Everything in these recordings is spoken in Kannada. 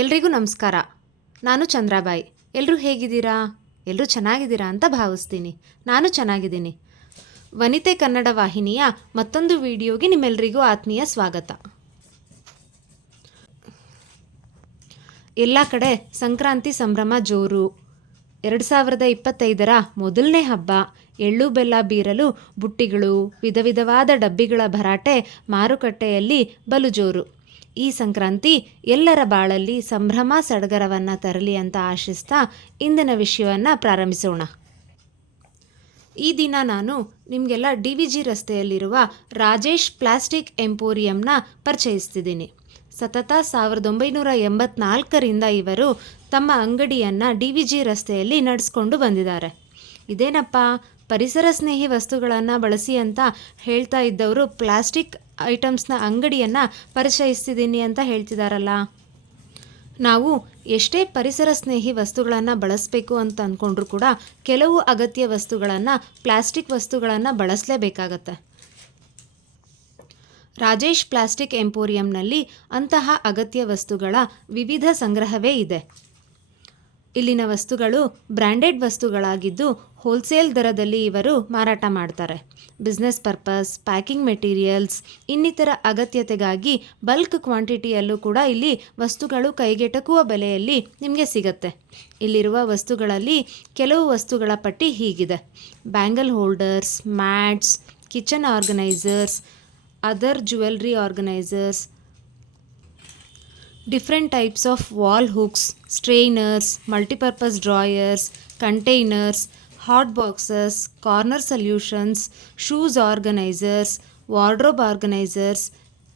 ಎಲ್ರಿಗೂ ನಮಸ್ಕಾರ. ನಾನು ಚಂದ್ರಾಬಾಯಿ. ಎಲ್ಲರೂ ಹೇಗಿದ್ದೀರಾ? ಎಲ್ಲರೂ ಚೆನ್ನಾಗಿದ್ದೀರಾ ಅಂತ ಭಾವಿಸ್ತೀನಿ. ನಾನು ಚೆನ್ನಾಗಿದ್ದೀನಿ. ವನಿತೆ ಕನ್ನಡ ವಾಹಿನಿಯ ಮತ್ತೊಂದು ವಿಡಿಯೋಗೆ ನಿಮ್ಮೆಲ್ಲರಿಗೂ ಆತ್ಮೀಯ ಸ್ವಾಗತ. ಎಲ್ಲ ಕಡೆ ಸಂಕ್ರಾಂತಿ ಸಂಭ್ರಮ ಜೋರು. ಎರಡು ಸಾವಿರದ ಇಪ್ಪತ್ತೈದರ ಮೊದಲನೇ ಹಬ್ಬ. ಎಳ್ಳು ಬೆಲ್ಲ ಬೀರಲು ಬುಟ್ಟಿಗಳು, ವಿಧ ವಿಧವಾದ ಡಬ್ಬಿಗಳ ಭರಾಟೆ ಮಾರುಕಟ್ಟೆಯಲ್ಲಿ ಬಲು ಜೋರು. ಈ ಸಂಕ್ರಾಂತಿ ಎಲ್ಲರ ಬಾಳಲ್ಲಿ ಸಂಭ್ರಮ, ಸಡಗರವನ್ನು ತರಲಿ ಅಂತ ಆಶಿಸ್ತಾ ಇಂದಿನ ವಿಷಯವನ್ನು ಪ್ರಾರಂಭಿಸೋಣ. ಈ ದಿನ ನಾನು ನಿಮಗೆಲ್ಲ ಡಿ ವಿ ಜಿ ರಸ್ತೆಯಲ್ಲಿರುವ ರಾಜೇಶ್ ಪ್ಲಾಸ್ಟಿಕ್ ಎಂಪೋರಿಯಂನ ಪರಿಚಯಿಸ್ತಿದ್ದೀನಿ. ಸತತ ಸಾವಿರದ ಒಂಬೈನೂರ ಎಂಬತ್ನಾಲ್ಕರಿಂದ ಇವರು ತಮ್ಮ ಅಂಗಡಿಯನ್ನು ಡಿ ವಿ ಜಿ ರಸ್ತೆಯಲ್ಲಿ ನಡೆಸ್ಕೊಂಡು ಬಂದಿದ್ದಾರೆ. ಇದೇನಪ್ಪ, ಪರಿಸರ ಸ್ನೇಹಿ ವಸ್ತುಗಳನ್ನು ಬಳಸಿ ಅಂತ ಹೇಳ್ತಾ ಇದ್ದವರು ಪ್ಲಾಸ್ಟಿಕ್ ಐಟಮ್ಸ್ನ ಅಂಗಡಿಯನ್ನು ಪರಿಚಯಿಸ್ತಿದ್ದೀನಿ ಅಂತ ಹೇಳ್ತಿದಾರಲ್ಲ. ನಾವು ಎಷ್ಟೇ ಪರಿಸರ ಸ್ನೇಹಿ ವಸ್ತುಗಳನ್ನು ಬಳಸಬೇಕು ಅಂತ ಅಂದ್ಕೊಂಡ್ರೂ ಕೂಡ ಕೆಲವು ಅಗತ್ಯ ವಸ್ತುಗಳನ್ನು, ಪ್ಲಾಸ್ಟಿಕ್ ವಸ್ತುಗಳನ್ನು ಬಳಸಲೇಬೇಕಾಗತ್ತೆ. ರಾಜೇಶ್ ಪ್ಲಾಸ್ಟಿಕ್ ಎಂಪೋರಿಯಂನಲ್ಲಿ ಅಂತಹ ಅಗತ್ಯ ವಸ್ತುಗಳ ವಿವಿಧ ಸಂಗ್ರಹವೇ ಇದೆ. ಇಲ್ಲಿನ ವಸ್ತುಗಳು ಬ್ರ್ಯಾಂಡೆಡ್ ವಸ್ತುಗಳಾಗಿದ್ದು ಹೋಲ್ಸೇಲ್ ದರದಲ್ಲಿ ಇವರು ಮಾರಾಟ ಮಾಡ್ತಾರೆ. ಬಿಸ್ನೆಸ್ ಪರ್ಪಸ್, ಪ್ಯಾಕಿಂಗ್ ಮೆಟೀರಿಯಲ್ಸ್, ಇನ್ನಿತರ ಅಗತ್ಯತೆಗಾಗಿ ಬಲ್ಕ್ ಕ್ವಾಂಟಿಟಿಯಲ್ಲೂ ಕೂಡ ಇಲ್ಲಿ ವಸ್ತುಗಳು ಕೈಗೆಟಕುವ ಬೆಲೆಯಲ್ಲಿ ನಿಮಗೆ ಸಿಗತ್ತೆ. ಇಲ್ಲಿರುವ ವಸ್ತುಗಳಲ್ಲಿ ಕೆಲವು ವಸ್ತುಗಳ ಪಟ್ಟಿ ಹೀಗಿದೆ. Bangle holders, mats, kitchen organisers, other jewellery organisers different types of wall hooks, strainers, multipurpose drawers, containers, hot boxes, corner solutions, shoes organizers, wardrobe organizers,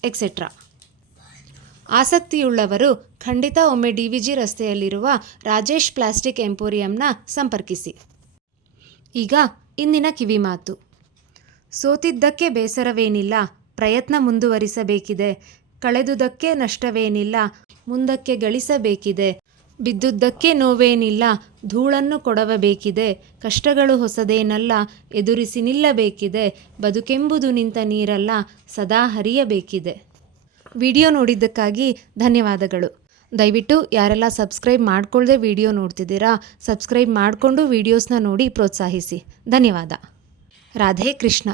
etc. ಆಸಕ್ತಿಯುಳ್ಳವರು ಖಂಡಿತ ಒಮ್ಮೆ ಡಿ ವಿ ಜಿ ರಸ್ತೆಯಲ್ಲಿರುವ ರಾಜೇಶ್ ಪ್ಲಾಸ್ಟಿಕ್ ಎಂಪೋರಿಯಂನ ಸಂಪರ್ಕಿಸಿ ಈಗ ಇಂದಿನ ಕಿವಿಮಾತು ಸೋತಿದ್ದಕ್ಕೆ ಬೇಸರವೇನಿಲ್ಲ ಪ್ರಯತ್ನ ಮುಂದುವರಿಸಬೇಕಿದೆ ಕಳೆದುದಕ್ಕೆ ನಷ್ಟವೇನಿಲ್ಲ, ಮುಂದಕ್ಕೆ ಗಳಿಸಬೇಕಿದೆ. ಬಿದ್ದುದಕ್ಕೆ ನೋವೇನಿಲ್ಲ, ಧೂಳನ್ನು ಕೊಡವಬೇಕಿದೆ. ಕಷ್ಟಗಳು ಹೊಸದೇನಲ್ಲ, ಎದುರಿಸಿ ನಿಲ್ಲಬೇಕಿದೆ. ಬದುಕೆಂಬುದು ನಿಂತ ನೀರಲ್ಲ, ಸದಾ ಹರಿಯಬೇಕಿದೆ. ವಿಡಿಯೋ ನೋಡಿದ್ದಕ್ಕಾಗಿ ಧನ್ಯವಾದಗಳು. ದಯವಿಟ್ಟು ಯಾರೆಲ್ಲ ಸಬ್ಸ್ಕ್ರೈಬ್ ಮಾಡ್ಕೊಳ್ಳದೆ ವಿಡಿಯೋ ನೋಡ್ತಿದ್ದೀರಾ, ಸಬ್ಸ್ಕ್ರೈಬ್ ಮಾಡಿಕೊಂಡು ವಿಡಿಯೋಸ್ನ ನೋಡಿ ಪ್ರೋತ್ಸಾಹಿಸಿ. ಧನ್ಯವಾದ. ರಾಧೆ ಕೃಷ್ಣ.